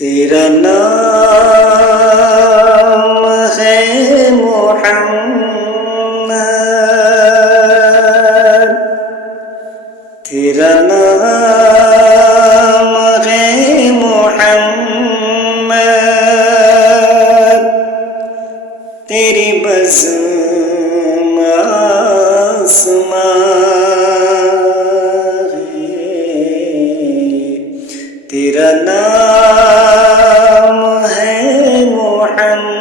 تیرا نام ہے محمد، تیرا نام ہے محمد، تیری بزم آسمان ہے، تیرا نام ہے محمد،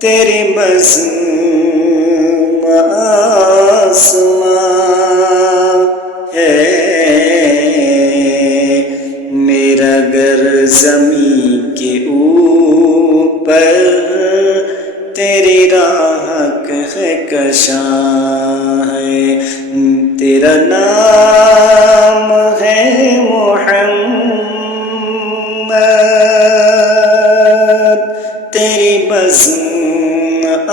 تیری بزم آسمان ہے، میرا گھر زمین کے اوپر تیری راہ ہے کشاں ہے، تیرا نام ہے محمد، تیری بزم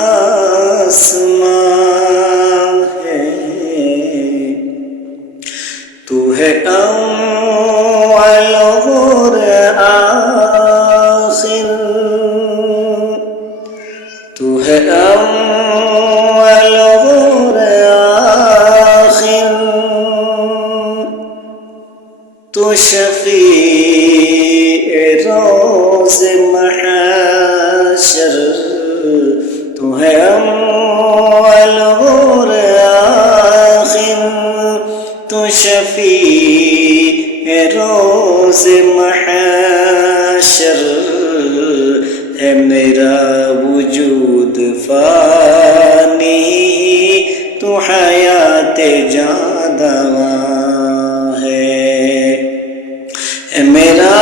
آسمان ہے، تو ہے اول اور آخر، تو ہے اول اور آخر، تو شفیع روز محشر، تو ہے اول اور آخر، تو شفیع روز محشر ہے، میرا وجود فانی تو حیات جاں دواں ہے، میرا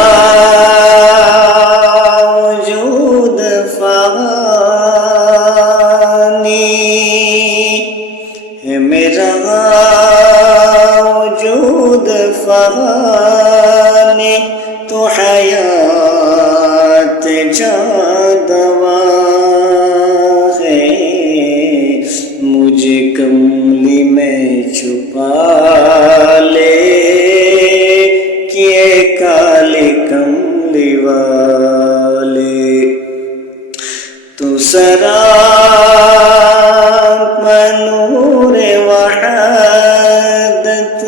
وجود فانی ہے، میرا وجود فانی تو حیات جاں دواں ہے، مجھے کملی میں چھپا لے کیے کالے کملی والے، تو سراپا نور وحدت،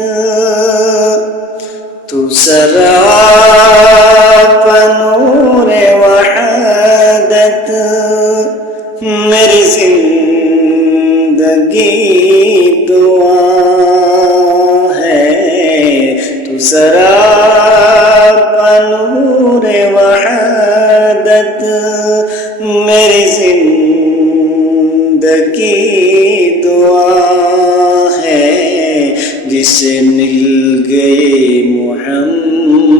تو سراپا نور وحدت، میری زندگی دعا ہے، تو سراپا نور وحدت، میری زندگی دعا ہے، جسے مل گئے محمد